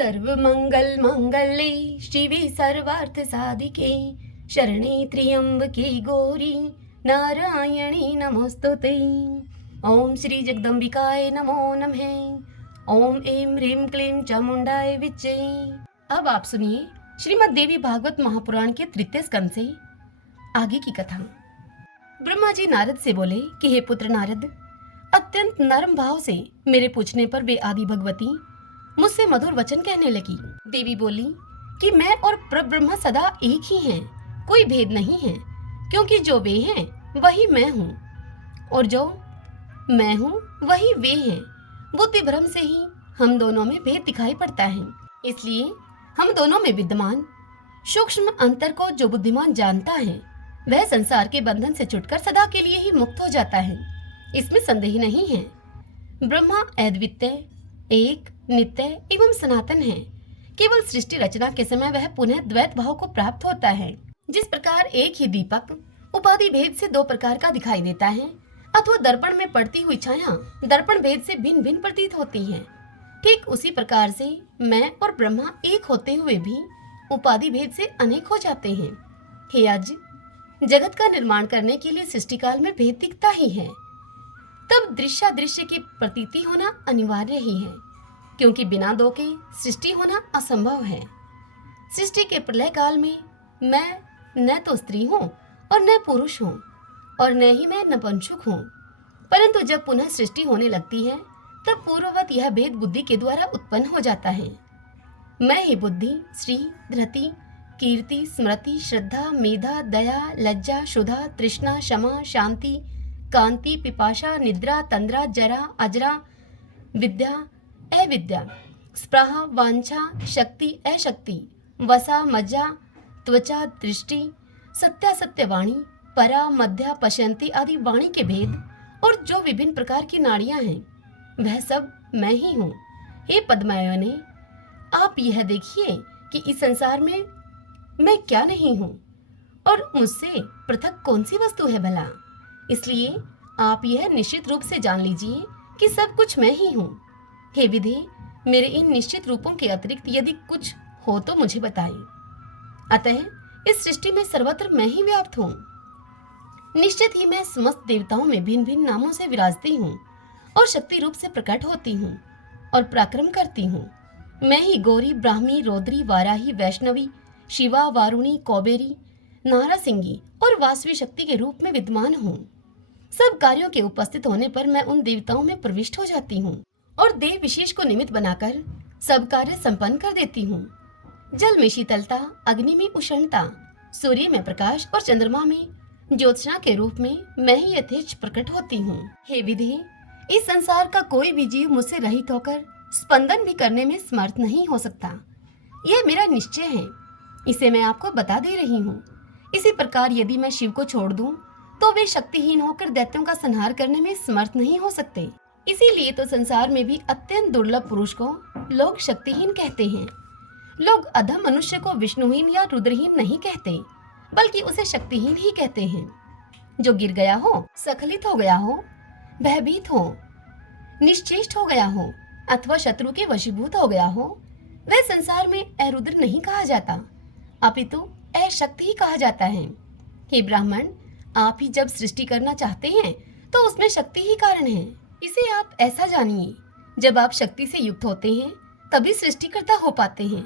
सर्वमंगल मंगले शिवे सर्वार्थ साधिके शरणे त्र्यंबके गौरी नारायणी नमोस्तुते। ओम श्री जगदम्बिकाय नमो नमः। ओम ऐं ह्रीं क्लीं चामुंडाय विच्चे। अब आप सुनिए श्रीमद् देवी भागवत महापुराण के तृतीय स्कंद से आगे की कथा। ब्रह्मा जी नारद से बोले कि हे पुत्र नारद, अत्यंत नरम भाव से मेरे पूछने पर वे आदि भगवती मुझसे मधुर वचन कहने लगी। देवी बोली कि मैं और परब्रह्म सदा एक ही हैं, कोई भेद नहीं है, क्योंकि जो वे हैं वही मैं हूँ और जो मैं हूँ वही वे हैं। बुद्धि भ्रम से ही हम दोनों में भेद दिखाई पड़ता है, इसलिए हम दोनों में विद्यमान सूक्ष्म अंतर को जो बुद्धिमान जानता है वह संसार के बंधन से छुटकर सदा के लिए ही मुक्त हो जाता है, इसमें संदेह नहीं है। ब्रह्मा अद्वितीय, एक, नित्य एवं सनातन है। केवल सृष्टि रचना के समय वह पुनः द्वैत भाव को प्राप्त होता है। जिस प्रकार एक ही दीपक उपाधि भेद से दो प्रकार का दिखाई देता है अथवा दर्पण में पड़ती हुई छाया दर्पण भेद से भिन्न भिन्न प्रतीत होती है, ठीक उसी प्रकार से मैं और ब्रह्मा एक होते हुए भी उपाधि भेद से अनेक हो जाते हैं। हे आज जगत का निर्माण करने के लिए सृष्टि काल में भेद दिखता ही है, तब दृश्यादृश्य की प्रतीति होना अनिवार्य ही है, क्योंकि बिना दो के सृष्टि होना असंभव है। सृष्टि के प्रलय काल में मैं न तो स्त्री हूँ और न पुरुष हूँ और न ही मैं नपुंसक हूँ, परंतु जब पुनः सृष्टि होने लगती है तब पूर्ववत यह भेद बुद्धि के द्वारा उत्पन्न हो जाता है। मैं ही बुद्धि, श्री, धृति, कीर्ति, स्मृति, श्रद्धा, मेधा, दया, लज्जा, शुद्धा, तृष्णा, क्षमा, शांति, कांति, पिपाशा, निद्रा, तंद्रा, जरा, अजरा, विद्या, अविद्या, स्पृहा, वांछा, शक्ति, अशक्ति, वसा, मज्जा, त्वचा, दृष्टि, सत्यासत्य वाणी, परा, मध्या, पश्यंती आदि वाणी के भेद और जो विभिन्न प्रकार की नाड़ियां हैं वह सब मैं ही हूँ। हे पद्मायने, आप यह देखिए कि इस संसार में मैं क्या नहीं हूँ और मुझसे पृथक कौन सी वस्तु है भला। इसलिए आप यह निश्चित रूप से जान लीजिए कि सब कुछ मैं ही हूँ। हे विधि, मेरे इन निश्चित रूपों के अतिरिक्त यदि कुछ हो तो मुझे बताइए। अतः इस सृष्टि में सर्वत्र मैं ही व्याप्त हूँ। निश्चित ही मैं समस्त देवताओं में भिन्न भिन्न नामों से विराजती हूँ और शक्ति रूप से प्रकट होती हूँ और पराक्रम करती हूँ। मैं ही गौरी, ब्राह्मी, रौद्री, वाराही, वैष्णवी, शिवा, वारुणी, कौबेरी, नारासिंगी और वासवी शक्ति के रूप में विद्यमान हूँ। सब कार्यों के उपस्थित होने पर मैं उन देवताओं में प्रविष्ट हो जाती हूँ और देव विशेष को निमित्त बनाकर सब कार्य संपन्न कर देती हूँ। जल में शीतलता, अग्नि में उष्णता, सूर्य में प्रकाश और चंद्रमा में ज्योत्सना के रूप में मैं ही यथेच प्रकट होती हूँ। हे विधि, इस संसार का कोई भी जीव मुझसे रहित होकर स्पंदन भी करने में समर्थ नहीं हो सकता। यह मेरा निश्चय है, इसे मैं आपको बता दे रही हूँ। इसी प्रकार यदि मैं शिव को छोड़ दूं तो वे शक्तिहीन होकर दैत्यों का संहार करने में समर्थ नहीं हो सकते। इसीलिए तो संसार में भी अत्यंत दुर्लभ पुरुष को लोग शक्तिहीन कहते हैं। लोग अधम मनुष्य को विष्णुहीन या रुद्रहीन नहीं कहते, बल्कि उसे शक्तिहीन ही कहते हैं। जो गिर गया हो, स्खलित हो गया हो, भयभीत हो, निश्चेष्ट हो गया हो अथवा शत्रु के वशीभूत हो गया हो, वह संसार में अरुद्र नहीं कहा जाता, अपितु अशक्त ही कहा जाता है। हे ब्राह्मण, आप ही जब सृष्टि करना चाहते हैं तो उसमें शक्ति ही कारण है। इसे आप ऐसा जानिए, जब आप शक्ति से युक्त होते हैं तभी सृष्टिकर्ता हो पाते हैं।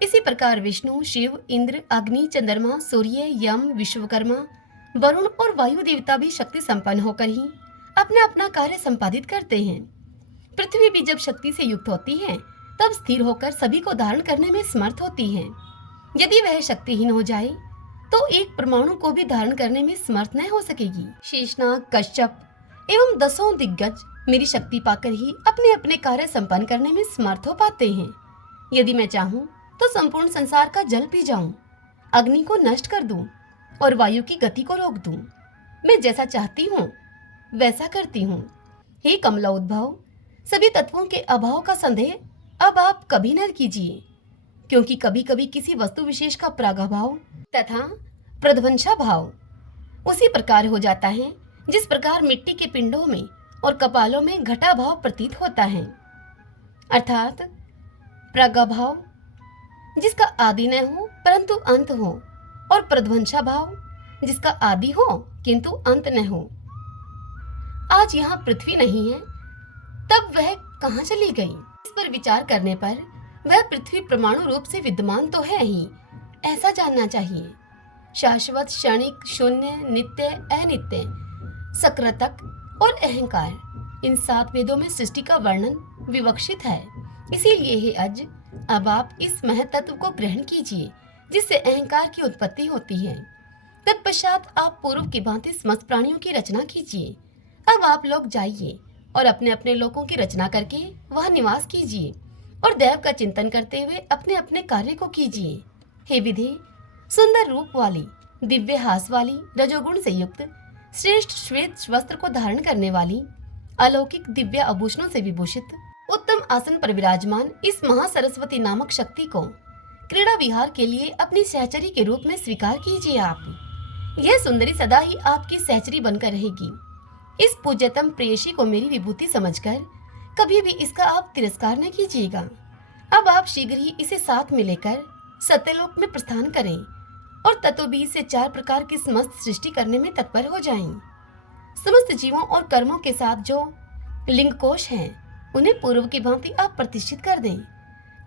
इसी प्रकार विष्णु, शिव, इंद्र, अग्नि, चंद्रमा, सूर्य, यम, विश्वकर्मा, वरुण और वायु देवता भी शक्ति संपन्न होकर ही अपना अपना कार्य संपादित करते हैं। पृथ्वी भी जब शक्ति से युक्त होती है तब स्थिर होकर सभी को धारण करने में समर्थ होती है। यदि वह शक्तिहीन हो जाए तो एक परमाणु को भी धारण करने में समर्थ न हो सकेगी। शेषनाग, कश्यप एवं 10 दिग्गज मेरी शक्ति पाकर ही अपने अपने कार्य संपन्न करने में समर्थ हो पाते हैं। यदि मैं चाहूँ तो संपूर्ण संसार का जल पी जाऊं, अग्नि को नष्ट कर दूं और वायु की गति को रोक दूं। मैं जैसा चाहती हूँ वैसा करती हूँ। हे कमलोद्भव, सभी तत्वों के अभाव का संदेह अब आप कभी न कीजिए, क्योंकि कभी कभी किसी वस्तु विशेष का प्रागभाव तथा प्रध्वंसा भाव उसी प्रकार हो जाता है जिस प्रकार मिट्टी के पिंडों में और कपालों में घटा भाव प्रतीत होता है। अर्थात प्रागभाव जिसका आदि न हो परंतु अंत हो, और प्रध्वंसा भाव जिसका आदि हो किंतु अंत न हो। आज यहाँ पृथ्वी नहीं है, तब वह कहाँ चली गई? इस पर विचार करने पर वह पृथ्वी परमाणु रूप से विद्यमान तो है ही, ऐसा जानना चाहिए। शाश्वत, क्षणिक, शून्य, नित्य, अनित्य, सकृतक और अहंकार, इन 7 वेदों में सृष्टि का वर्णन विवक्षित है। इसीलिए हे अज, अब आप इस महत्त्व को ग्रहण कीजिए जिससे अहंकार की उत्पत्ति होती है। तत्पश्चात आप पूर्व की भांति समस्त प्राणियों की रचना कीजिए। अब आप लोग जाइए और अपने अपने लोकों की रचना करके वहां निवास कीजिए और दैव का चिंतन करते हुए अपने अपने कार्य को कीजिए। हे विधि, सुंदर रूप वाली, दिव्य हास वाली, रजोगुण से युक्त, श्रेष्ठ श्वेत वस्त्र को धारण करने वाली, अलौकिक दिव्य आभूषणों से विभूषित, उत्तम आसन पर विराजमान इस महासरस्वती नामक शक्ति को क्रीड़ा विहार के लिए अपनी सहचरी के रूप में स्वीकार कीजिए। आप यह सुंदरी सदा ही आपकी सहचरी बनकर रहेगी। इस पूज्यतम प्रेयसी को मेरी विभूति समझकर कभी भी इसका आप तिरस्कार न कीजिएगा। अब आप शीघ्र ही इसे साथ में लेकर सत्यलोक में प्रस्थान करें और तत्वबीज से 4 प्रकार की समस्त सृष्टि करने में तत्पर हो जाएं। समस्त जीवों और कर्मों के साथ जो लिंग कोश हैं, उन्हें पूर्व की भांति आप प्रतिष्ठित कर दें।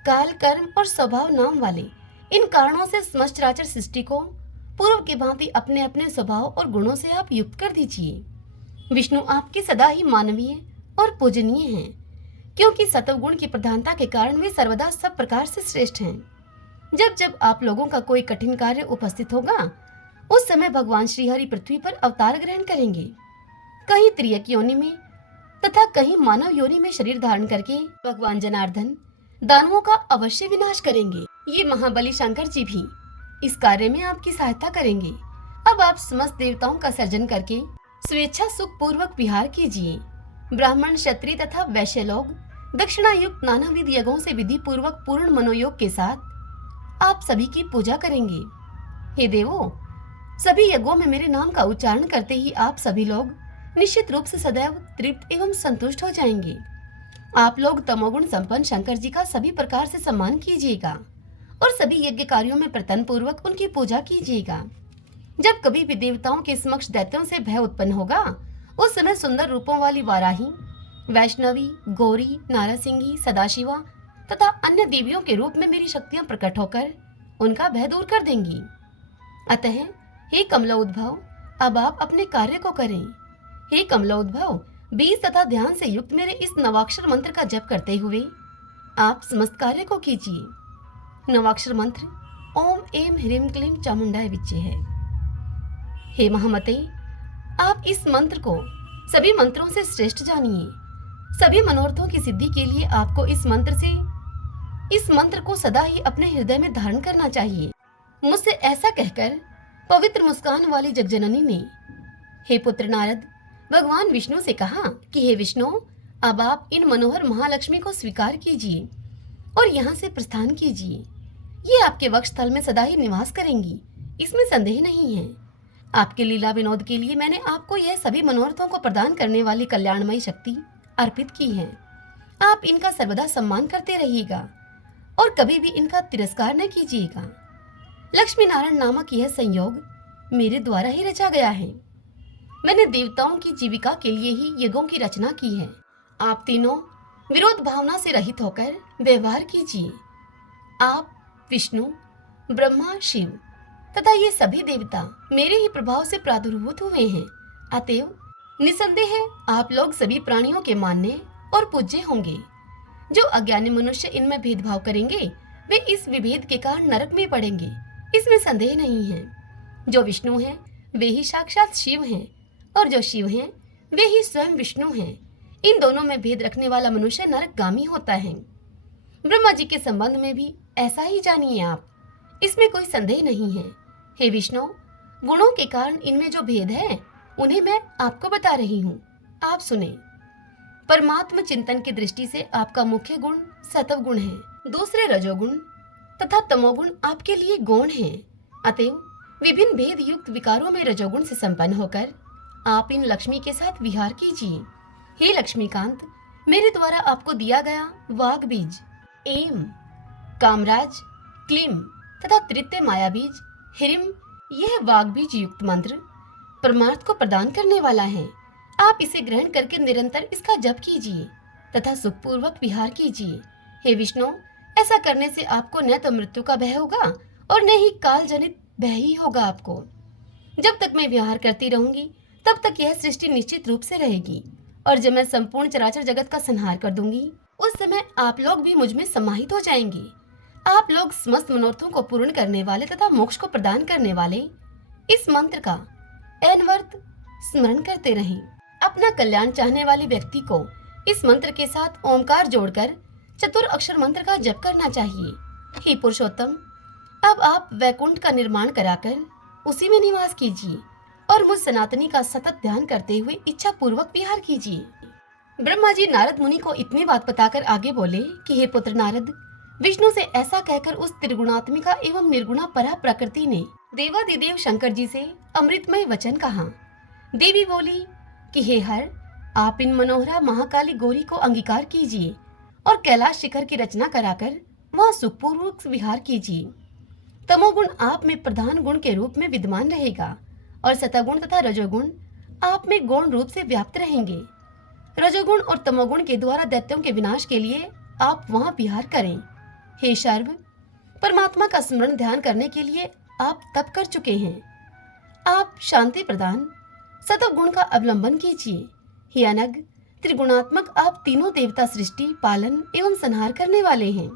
काल, कर्म और स्वभाव नाम वाले इन कारणों से समस्त चराचर सृष्टि को पूर्व की भांति अपने अपने स्वभाव और गुणों से आप युक्त कर दीजिए। विष्णु आपकी सदा ही मानवीय और पूजनीय हैं, क्योंकि सत्व गुण की प्रधानता के कारण वे सर्वदा सब प्रकार से श्रेष्ठ हैं। जब जब आप लोगों का कोई कठिन कार्य उपस्थित होगा, उस समय भगवान श्रीहरि पृथ्वी पर अवतार ग्रहण करेंगे। कहीं त्रियक योनि में तथा कहीं मानव योनि में शरीर धारण करके भगवान जनार्दन दानवों का अवश्य विनाश करेंगे। ये महाबली शंकर जी भी इस कार्य में आपकी सहायता करेंगे। अब आप समस्त देवताओं का सर्जन करके स्वेच्छा सुख पूर्वक विहार कीजिए। ब्राह्मण, क्षत्रिय तथा वैश्य लोग दक्षिणायुक्त नानाविध यज्ञों से विधि पूर्वक पूर्ण मनोयोग के साथ आप सभी की पूजा करेंगे। हे देवों, सभी यज्ञों में मेरे नाम का उच्चारण करते ही आप सभी लोग निश्चित रूप से सदैव तृप्त एवं संतुष्ट हो जाएंगे। आप लोग तमोगुण संपन्न शंकर जी का सभी प्रकार से सम्मान कीजिएगा और सभी यज्ञ कार्यों में प्रतन पूर्वक उनकी पूजा कीजिएगा। जब कभी भी देवताओं के समक्ष दैत्यों से भय उत्पन्न होगा, उस समय सुंदर रूपों वाली वाराही, वैष्णवी, गौरी, नारसिंगी, सदाशिवा तथा अन्य देवियों के रूप में मेरी शक्तियां प्रकट होकर उनका भय दूर कर देंगी। अतः हे कमलोद्भव, अब आप अपने कार्य को करें। हे कमलोद्भव, बीज तथा ध्यान से युक्त मेरे इस नवाक्षर मंत्र का जप करते हुए आप समस्त कार्य को कीजिए। नवाक्षर मंत्र ओम एम ह्रीम क्लीम चामुंडाय विच्चे है। हे महामते, आप इस मंत्र को सभी मंत्रों से श्रेष्ठ जानिए। सभी मनोरथों की सिद्धि के लिए आपको इस मंत्र को सदा ही अपने हृदय में धारण करना चाहिए। मुझसे ऐसा कहकर पवित्र मुस्कान वाली जगजननी ने हे पुत्र नारद भगवान विष्णु से कहा कि हे विष्णु, अब आप इन मनोहर महालक्ष्मी को स्वीकार कीजिए और यहाँ से प्रस्थान कीजिए। ये आपके वक्ष स्थल में सदा ही निवास करेंगी, इसमें संदेह नहीं है। आपके लीला विनोद के लिए मैंने आपको यह सभी मनोरथों को प्रदान करने वाली कल्याणमयी शक्ति अर्पित की है। आप इनका सर्वदा सम्मान करते रहिएगा और कभी भी इनका तिरस्कार न कीजिएगा। लक्ष्मी नारायण नामक यह संयोग मेरे द्वारा ही रचा गया है। मैंने देवताओं की जीविका के लिए ही यज्ञों की रचना की है। आप तीनों विरोध भावना से रहित होकर व्यवहार कीजिए। आप, विष्णु, ब्रह्मा, शिव तथा ये सभी देवता मेरे ही प्रभाव से प्रादुर्भूत हुए हैं। अतएव निसंदेह आप लोग सभी प्राणियों के मानने और पूज्य होंगे। जो अज्ञानी मनुष्य इनमें भेदभाव करेंगे, वे इस विभेद के कारण नरक में पड़ेंगे, इसमें संदेह नहीं है। जो विष्णु हैं, वे ही साक्षात शिव हैं, और जो शिव हैं, वे ही स्वयं विष्णु हैं। इन दोनों में भेद रखने वाला मनुष्य नरकगामी होता है। ब्रह्मा जी के संबंध में भी ऐसा ही जानिए आप, इसमें कोई संदेह नहीं है। हे विष्णु, गुणों के कारण इनमें जो भेद है, उन्हें मैं आपको बता रही हूँ, आप सुने। परमात्म चिंतन की दृष्टि से आपका मुख्य गुण सत्व गुण है। दूसरे रजोगुण तथा तमोगुण आपके लिए गौण हैं। अतएव विभिन्न भेद युक्त विकारों में रजोगुण से संपन्न होकर आप इन लक्ष्मी के साथ विहार कीजिए। हे लक्ष्मीकांत, मेरे द्वारा आपको दिया गया वाग बीज एम कामराज, क्लीम तथा तृतीय मायाबीज, हिरिम, यह वाग्बीज युक्त मंत्र परमार्थ को प्रदान करने वाला है। आप इसे ग्रहण करके निरंतर इसका जप कीजिए तथा सुखपूर्वक विहार कीजिए। हे विष्णु, ऐसा करने से आपको न तो मृत्यु का भय होगा और न ही काल जनित भय ही होगा आपको। जब तक मैं विहार करती रहूंगी तब तक यह सृष्टि निश्चित रूप से रहेगी, और जब मैं संपूर्ण चराचर जगत का संहार कर दूंगी उस समय आप लोग भी मुझ में समाहित हो जाएंगे। आप लोग समस्त मनोरथों को पूर्ण करने वाले तथा मोक्ष को प्रदान करने वाले इस मंत्र का अनवरत स्मरण करते रहें। अपना कल्याण चाहने वाले व्यक्ति को इस मंत्र के साथ ओमकार जोड़कर चतुर अक्षर मंत्र का जप करना चाहिए। हे पुरुषोत्तम, अब आप वैकुंठ का निर्माण कराकर उसी में निवास कीजिए और मुझ सनातनी का सतत ध्यान करते हुए इच्छा पूर्वक विहार कीजिए। ब्रह्मा जी नारद मुनि को इतनी बात बताकर आगे बोले कि हे पुत्र नारद, विष्णु से ऐसा कहकर उस त्रिगुणात्मिका एवं निर्गुणा परा प्रकृति ने देवादिदेव शंकर जी से अमृतमय वचन कहा। देवी बोली कि हे हर, आप इन मनोहरा महाकाली गौरी को अंगीकार कीजिए और कैलाश शिखर की रचना कराकर वहां सुखपूर्वक विहार कीजिए। तमोगुण आप में प्रधान गुण के रूप में विद्यमान रहेगा और सतगुण तथा रजोगुण आप में गौण रूप से व्याप्त रहेंगे। रजोगुण और तमोगुण के द्वारा दैत्यों के विनाश के लिए आप वहां विहार करें। हे शर्व, परमात्मा का स्मरण ध्यान करने के लिए आप तप कर चुके हैं। आप शांति प्रदान सतगुण का अवलंबन कीजिए। हे अनग, त्रिगुणात्मक आप तीनों देवता सृष्टि, पालन एवं संहार करने वाले हैं।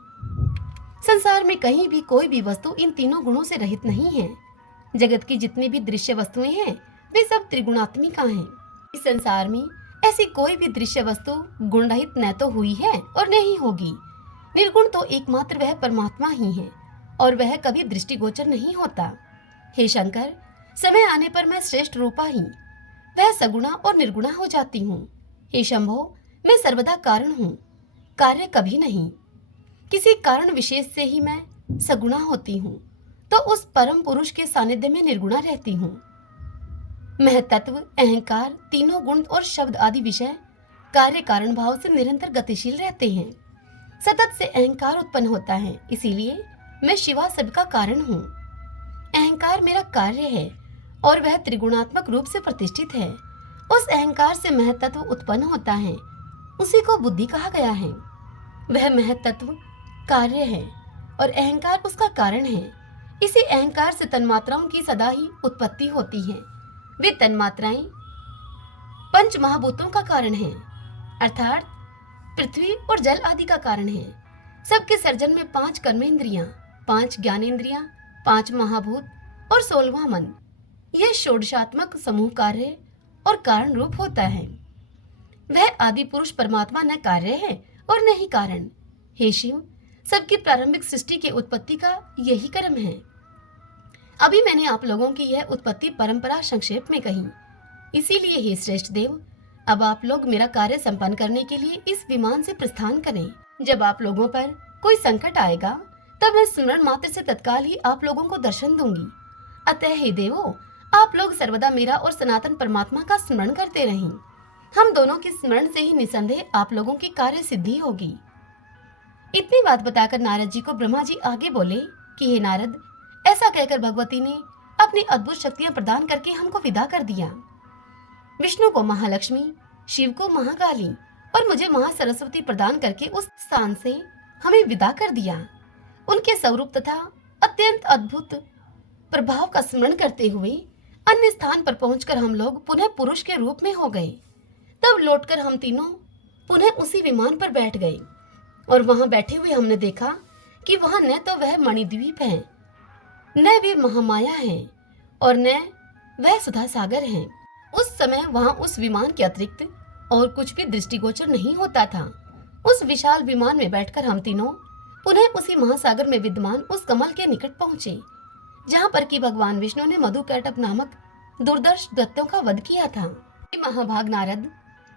संसार में कहीं भी कोई भी वस्तु इन तीनों गुणों से रहित नहीं है। जगत की जितनी भी दृश्य वस्तुएं हैं वे सब त्रिगुणात्मिका हैं। इस संसार में ऐसी कोई भी दृश्य वस्तु गुण रहित न तो हुई है और न ही होगी। निर्गुण तो एकमात्र वह परमात्मा ही है और वह कभी दृष्टिगोचर नहीं होता। हे शंकर, समय आने पर मैं श्रेष्ठ रूपा ही वह सगुणा और निर्गुणा हो जाती हूँ। हे शंभो, मैं सर्वदा कारण हूँ, कार्य कभी नहीं। किसी कारण विशेष से ही मैं सगुणा होती हूँ तो उस परम पुरुष के सानिध्य में निर्गुणा रहती हूँ। महतत्व, अहंकार, तीनों गुण और शब्द आदि विषय कार्य कारण भाव से निरंतर गतिशील रहते हैं। सतत से अहंकार उत्पन्न होता है, इसीलिए मैं शिवा सबका कारण हूँ। अहंकार मेरा कार्य है और वह त्रिगुणात्मक रूप से प्रतिष्ठित है। उस अहंकार से महतत्व उत्पन्न होता है, उसी को बुद्धि कहा गया है। वह महतत्व कार्य है और अहंकार उसका कारण है। इसी अहंकार से तन्मात्राओं की सदा ही उत्पत्ति होती है। वे तन्मात्राएं पंच महाभूतों का कारण हैं, अर्थात पृथ्वी और जल आदि का कारण है। सबके सर्जन में 5 कर्मेंद्रियां, 5 ज्ञानेंद्रियां, 5 महाभूत और 16वां मन, यह षोडशात्मक समूह कार्य और कारण रूप होता है। वह आदि पुरुष परमात्मा न कार्य है और न ही कारण। हे शिव, सबकी प्रारंभिक सृष्टि के उत्पत्ति का यही क्रम है। अभी मैंने आप लोगों की यह उत्पत्ति परंपरा संक्षेप में कही, इसीलिए हे श्रेष्ठ देव, अब आप लोग मेरा कार्य संपन्न करने के लिए इस विमान से प्रस्थान करें। जब आप लोगों पर कोई संकट आएगा तब मैं स्मरण मात्र से तत्काल ही आप लोगों को दर्शन दूंगी। अतः हे देवो, आप लोग सर्वदा मेरा और सनातन परमात्मा का स्मरण करते रहें। हम दोनों के स्मरण से ही निसंदेह आप लोगों की कार्य सिद्धि होगी। इतनी बात बताकर नारद जी को ब्रह्मा जी आगे बोले कि हे नारद, ऐसा कहकर भगवती ने अपनी अद्भुत शक्तियां प्रदान करके हमको विदा कर दिया। विष्णु को महालक्ष्मी, शिव को महाकाली और मुझे महासरस्वती प्रदान करके उस स्थान से हमें विदा कर दिया। उनके स्वरूप तथा अत्यंत अद्भुत प्रभाव का स्मरण करते हुए अन्य स्थान पर पहुंचकर हम लोग पुनः पुरुष के रूप में हो गए। तब लौटकर हम तीनों पुनः उसी विमान पर बैठ गए और वहां बैठे हुए हमने देखा कि वहां न तो वह मणिद्वीप है, न वे महामाया है और न वह सुधा सागर है। उस समय वहां उस विमान के अतिरिक्त और कुछ भी दृष्टिगोचर नहीं होता था। उस विशाल विमान में बैठकर हम तीनों पुनः उसी महासागर में विद्यमान उस कमल के निकट पहुंचे जहां पर कि भगवान विष्णु ने मधुकैटभ नामक दुर्दर्श दैत्यों का वध किया था। महाभाग नारद,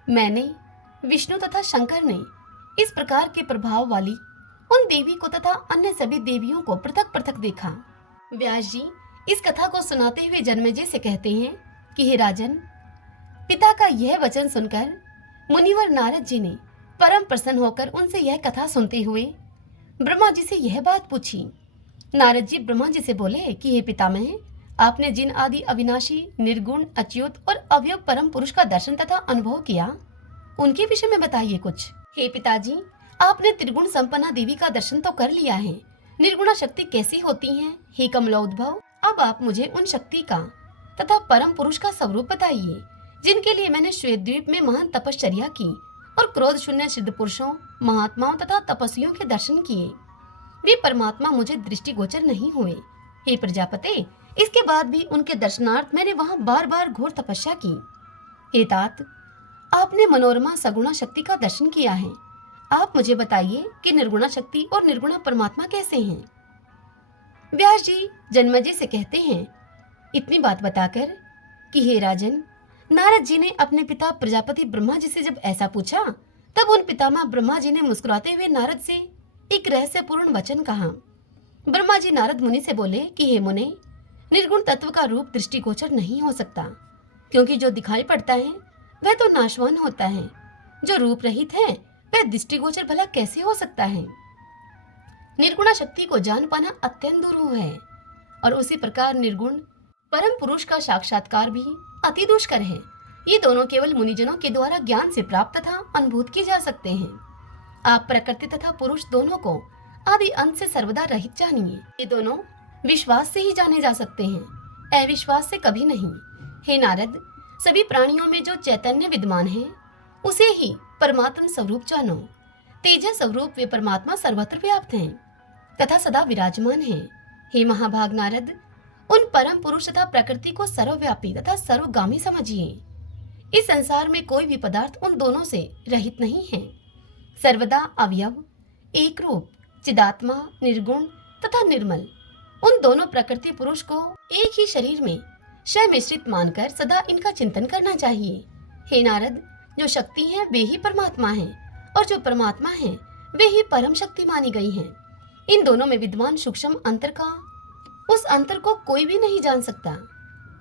मैंने, विष्णु तथा शंकर ने इस प्रकार के प्रभाव वाली उन देवी को तथा अन्य सभी देवियों को पृथक पृथक देखा। व्यास जी इस कथा को सुनाते हुए जन्मेजय से कहते हैं कि हे राजन, पिता का यह वचन सुनकर मुनिवर नारद जी ने परम प्रसन्न होकर उनसे यह कथा सुनते हुए ब्रह्मा जी से यह बात पूछी। नारद जी ब्रह्मा जी से बोले कि हे पितामह, आपने जिन आदि अविनाशी, निर्गुण, अच्युत और अवयव परम पुरुष का दर्शन तथा अनुभव किया, उनके विषय में बताइए कुछ। हे पिताजी, आपने त्रिगुण संपन्ना देवी का दर्शन तो कर लिया है। निर्गुणा शक्ति कैसी होती है, हे कमलोद्भव? अब आप मुझे उन शक्ति का तथा परम पुरुष का स्वरूप बताइए, जिनके लिए मैंने श्वेत द्वीप में महान तपश्चर्या की और क्रोध शून्य सिद्ध पुरुषों, महात्माओं तथा तपस्वियों के दर्शन किए। वे परमात्मा मुझे दृष्टिगोचर नहीं हुए। हे प्रजापते, इसके बाद भी उनके दर्शनार्थ मैंने वहां बार बार घोर तपस्या की। हे तात, आपने मनोरमा सगुणा शक्ति का दर्शन किया है। आप मुझे बताइए कि निर्गुणा शक्ति और निर्गुणा परमात्मा कैसे हैं? व्यास जी जन्मेजय से कहते हैं इतनी बात बताकर कि हे राजन, नारद जी ने अपने पिता प्रजापति ब्रह्मा जी से जब ऐसा पूछा, तब उन पितामह ब्रह्मा जी ने मुस्कुराते हुए नारद से एक रहस्यपूर्ण वचन कहा। ब्रह्मा जी नारद मुनि से बोले कि हे मुने, निर्गुण तत्व का रूप दृष्टिगोचर नहीं हो सकता, क्योंकि जो दिखाई पड़ता है वह तो नाशवान होता है। जो रूप रहित है वह दृष्टिगोचर भला कैसे हो सकता है? निर्गुणा शक्ति को जान पाना अत्यंत दुरूह है, और उसी प्रकार निर्गुण परम पुरुष का साक्षात्कार भी अति दुष्कर है। ये दोनों केवल मुनिजनों के द्वारा ज्ञान से प्राप्त तथा अनुभूत किए जा सकते हैं। आप प्रकृति तथा पुरुष दोनों को आदि अंत से सर्वदा रहित जानिए। ये दोनों विश्वास से ही जाने जा सकते हैं, अविश्वास से कभी नहीं। हे नारद, सभी प्राणियों में जो चैतन्य विद्यमान है, उसे ही परमात्म स्वरूप जानो। तेजस स्वरूप वे परमात्मा सर्वत्र व्याप्त हैं तथा सदा विराजमान हैं। हे महाभाग नारद, उन परम पुरुष तथा प्रकृति को सर्वव्यापी तथा सर्वगामी समझिए। इस संसार में कोई भी पदार्थ उन दोनों से रहित नहीं है। सर्वदा अवयव, एक रूप, चिदात्मा, निर्गुण तथा निर्मल, उन दोनों प्रकृति पुरुष को एक ही शरीर में स्वयं मिश्रित मानकर सदा इनका चिंतन करना चाहिए। हे नारद, जो शक्ति है वे ही परमात्मा है, और जो परमात्मा है वे ही परम शक्ति मानी गई हैं। इन दोनों में विद्वान सूक्ष्म अंतर का उस अंतर को कोई भी नहीं जान सकता।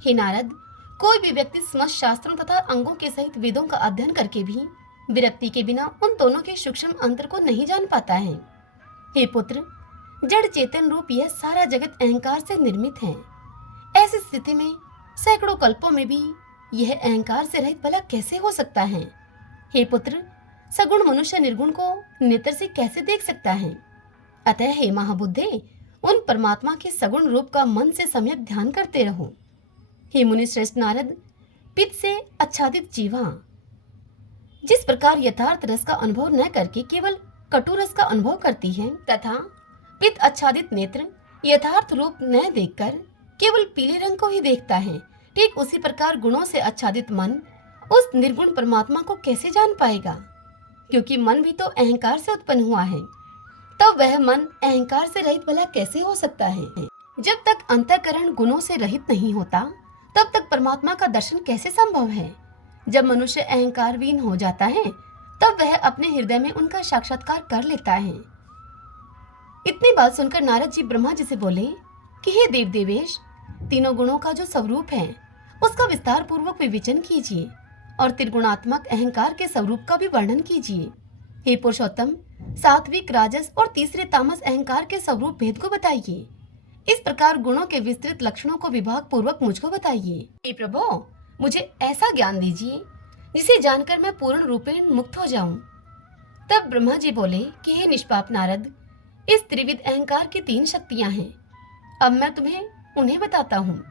हे नारद, कोई भी व्यक्ति समस्त शास्त्रों तथा अंगों के सहित वेदों का अध्ययन करके भी विरक्ति के बिना उन दोनों के सूक्ष्म अंतर को नहीं जान पाता है। हे पुत्र, जड़ चेतन रूप यह सारा जगत अहंकार से निर्मित है। ऐसी स्थिति में सैकड़ों कल्पों में भी यह अहंकार से रहित भला कैसे हो सकता है? हे पुत्र, सगुण मनुष्य निर्गुण को नेत्र से कैसे देख सकता है? अतः हे महाबुद्धे, उन परमात्मा के सगुण रूप का मन से सम्यक ध्यान करते रहो। हे मुनि श्रेष्ठ नारद, पित्त से आच्छादित जीवा जिस प्रकार यथार्थ रस का अनुभव न करके केवल कटु रस का अनुभव करती है, तथा पित्त आच्छादित नेत्र यथार्थ रूप न देखकर केवल पीले रंग को ही देखता है, ठीक उसी प्रकार गुणों से आच्छादित मन उस निर्गुण परमात्मा को कैसे जान पाएगा? क्योंकि मन भी तो अहंकार से उत्पन्न हुआ है, तब वह मन अहंकार से रहित भला कैसे हो सकता है? जब तक अंतःकरण गुणों से रहित नहीं होता, तब तक परमात्मा का दर्शन कैसे संभव है? जब मनुष्य अहंकारहीन हो जाता है, तब वह अपने हृदय में उनका साक्षात्कार कर लेता है। इतनी बात सुनकर नारद जी ब्रह्मा जी से बोले कि हे देव देवेश, तीनों गुणों का जो स्वरूप है उसका विस्तार पूर्वक विवेचन कीजिए और त्रिगुणात्मक अहंकार के स्वरूप का भी वर्णन कीजिए। हे पुरुषोत्तम, सात्विक, राजस और तीसरे तामस अहंकार के स्वरूप भेद को बताइए। इस प्रकार गुणों के विस्तृत लक्षणों को विभाग पूर्वक मुझको बताइए। हे प्रभु, मुझे ऐसा ज्ञान दीजिए जिसे जानकर मैं पूर्ण रूपेण मुक्त हो जाऊं। तब ब्रह्मा जी बोले कि हे निष्पाप नारद, इस त्रिविध अहंकार की 3 शक्तियां हैं। अब मैं तुम्हें उन्हें बताता हूँ।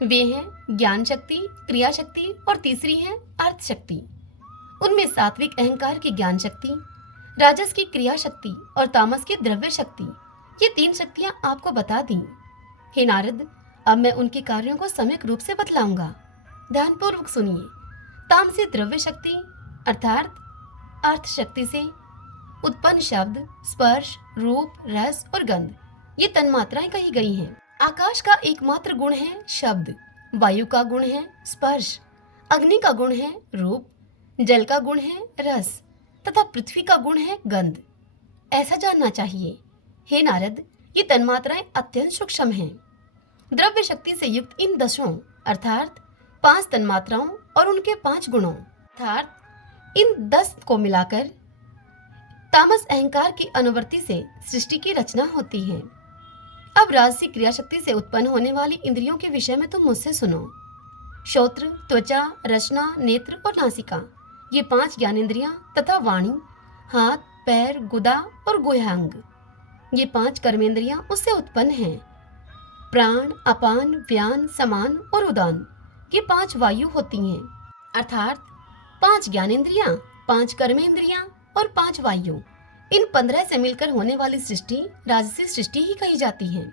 वे हैं ज्ञान शक्ति, क्रिया शक्ति और तीसरी है अर्थ शक्ति। उनमें सात्विक अहंकार की ज्ञान शक्ति, राजस की क्रिया शक्ति और तामस की द्रव्य शक्ति, ये 3 शक्तियां आपको बता दी। हे नारद, अब मैं उनके कार्यों को सम्यक रूप से बतलाऊंगा। ध्यानपूर्वक सुनिए। तामसी द्रव्य शक्ति अर्थात अर्थ शक्ति से उत्पन्न शब्द, स्पर्श, रूप, रस और गंध, ये तन्मात्राएं कही गई हैं। आकाश का एकमात्र गुण है शब्द, वायु का गुण है स्पर्श, अग्नि का गुण है रूप, जल का गुण है रस तथा पृथ्वी का गुण है गंध। ऐसा जानना चाहिए। हे नारद, ये तन्मात्राएं अत्यंत सूक्ष्म हैं। द्रव्य शक्ति से युक्त इन 10 अर्थात 5 तन्मात्राओं और उनके 5 गुणों अर्थात इन 10 को मिलाकर तामस अहंकार की अनुवृत्ति से सृष्टि की रचना होती है। अब राजसी क्रिया शक्ति से उत्पन्न होने वाली इंद्रियों के विषय में तुम मुझसे सुनो। श्रोत्र, त्वचा, रसना, नेत्र और नासिका, ये 5 ज्ञानेंद्रियां तथा वाणी, हाथ, पैर, गुदा और गुह्यांग, ये 5 कर्मेंद्रियां उससे उत्पन्न हैं। प्राण, अपान, व्यान, समान और उदान, ये 5 वायु होती हैं। अर्थात 5 ज्ञानेंद्रियां, 5 कर्मेंद्रियां और 5 वायु, इन 15 से मिलकर होने वाली सृष्टि राजसी सृष्टि ही कही जाती है।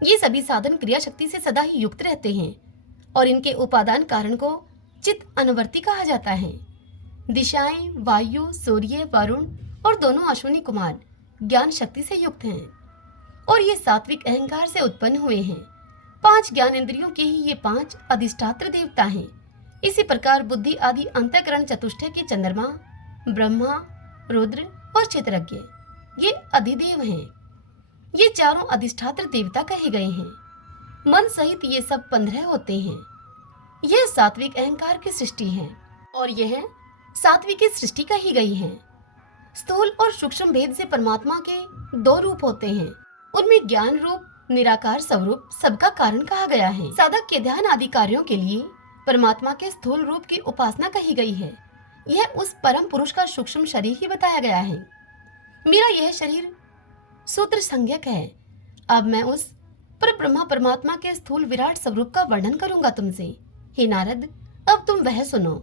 ये सभी साधन क्रिया शक्ति से सदा ही युक्त रहते हैं और इनके उपादान कारण को चित्त अनुवर्ती कहा जाता है। दिशाएं, वायु, सूर्य, वरुण और दोनों अश्विनी कुमार ज्ञान शक्ति से युक्त हैं और ये सात्विक अहंकार से उत्पन्न हुए हैं। 5 ज्ञानेंद्रियों के ही ये 5 अधिष्ठात्र देवता हैं। इसी प्रकार बुद्धि आदि अंतःकरण चतुष्टय के चंद्रमा, ब्रह्मा, रुद्र और क्षेत्रज्ञ, ये अधिदेव हैं। ये चारों अधिष्ठात्र देवता कहे गए हैं। मन सहित ये सब 15 होते हैं। यह सात्विक अहंकार की सृष्टि है और यह सात्विक की सृष्टि कही गई है। स्थूल और सूक्ष्म भेद से परमात्मा के 2 रूप होते हैं। उनमें ज्ञान रूप, निराकार स्वरूप सबका कारण कहा गया है। साधक के ध्यान आदि कार्यों के लिए परमात्मा के स्थूल रूप की उपासना कही गई है। यह उस परम पुरुष का सूक्ष्म शरीर ही बताया गया है। मेरा यह शरीर सूत्र संज्ञक है। अब मैं उस पर ब्रह्मा परमात्मा के स्थूल विराट स्वरूप का वर्णन करूंगा तुमसे। हे नारद, अब तुम वह सुनो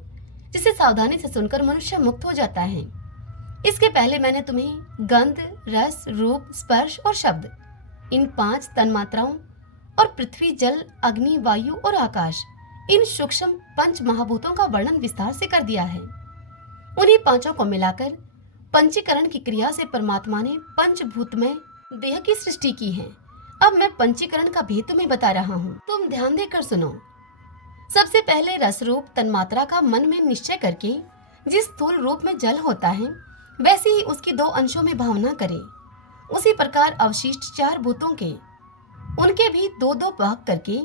जिसे सावधानी से सुनकर मनुष्य मुक्त हो जाता है। इसके पहले मैंने तुम्हें गंध, रस, रूप, स्पर्श और शब्द, इन 5 तन्मात्राओं और पृथ्वी, जल, अग्नि, वायु और आकाश, इन सूक्ष्म 5 महाभूतों का वर्णन विस्तार से कर दिया है। उन्हीं 5 को मिलाकर पंचीकरण की क्रिया से परमात्मा ने पंचभूतमय देह की सृष्टि की है। अब मैं पंचीकरण का भेद तुम्हें बता रहा हूँ, तुम ध्यान देकर सुनो। सबसे पहले रस रूप तन्मात्रा का मन में निश्चय करके जिस स्थूल रूप में जल होता है वैसे ही उसकी 2 अंशों में भावना करे। उसी प्रकार अवशिष्ट 4 भूतों के, उनके भी 2-2 भाग करके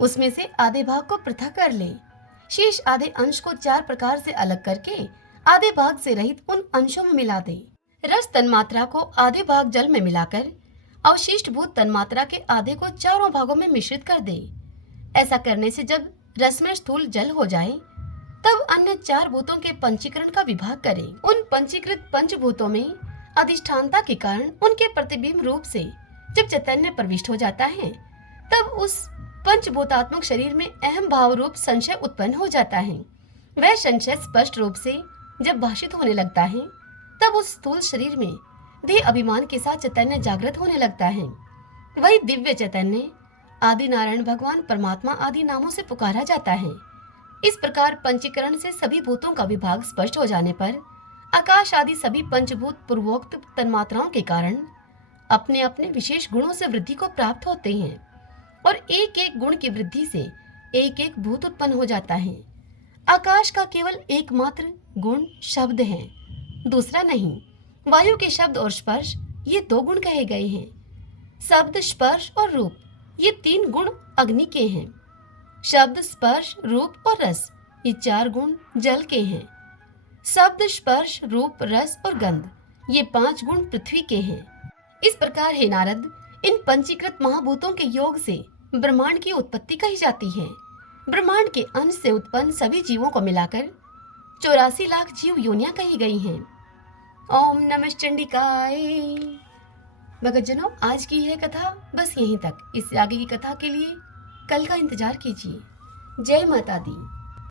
उसमें से आधे भाग को पृथक कर ले। शेष आधे अंश को 4 प्रकार से अलग करके आधे भाग से रहित उन अंशों में मिला दे। रस तन्मात्रा को आधे भाग जल में मिलाकर अवशिष्ट भूत तन्मात्रा के आधे को 4 भागों में मिश्रित कर दे। ऐसा करने से जब रस में स्थूल जल हो जाए तब अन्य 4 भूतों के पंचीकरण का विभाग करे। उन पंचीकृत पंचभूतों में अधिष्ठानता के कारण उनके प्रतिबिंब रूप से जब चैतन्य प्रविष्ट हो जाता है तब उस पंचभूतात्मक शरीर में अहम भाव रूप संशय उत्पन्न हो जाता है। वह संशय स्पष्ट रूप से जब भाषित होने लगता है तब उस स्थूल शरीर में देह अभिमान के साथ चैतन्य जागृत होने लगता है। वही दिव्य चैतन्य आदि नारायण भगवान परमात्मा आदि नामों से पुकारा जाता है। इस प्रकार पंचीकरण से सभी भूतों का विभाग स्पष्ट हो जाने पर आकाश आदि सभी पंचभूत पूर्वोक्त तन्मात्राओं के कारण अपने अपने विशेष गुणों से वृद्धि को प्राप्त होते हैं और एक एक गुण की वृद्धि से एक एक भूत उत्पन्न हो जाता है। आकाश का केवल एकमात्र गुण शब्द है, दूसरा नहीं। वायु के शब्द और स्पर्श ये 2 गुण कहे गए हैं। शब्द, स्पर्श और रूप ये 3 गुण अग्नि के हैं। शब्द, स्पर्श, रूप और रस ये 4 गुण जल के हैं। शब्द, स्पर्श, रूप, रस और गंध ये 5 गुण पृथ्वी के हैं। इस प्रकार हे नारद, इन पंचीकृत महाभूतों के योग से ब्रह्मांड की उत्पत्ति कही जाती है। ब्रह्मांड के अंश से उत्पन्न सभी जीवों को मिलाकर 84 लाख जीव योनियां कही गई हैं। ओम नमः चंडिकाय। भक्तजनों, आज की यह कथा बस यहीं तक। इससे आगे की कथा के लिए कल का इंतजार कीजिए। जय माता दी।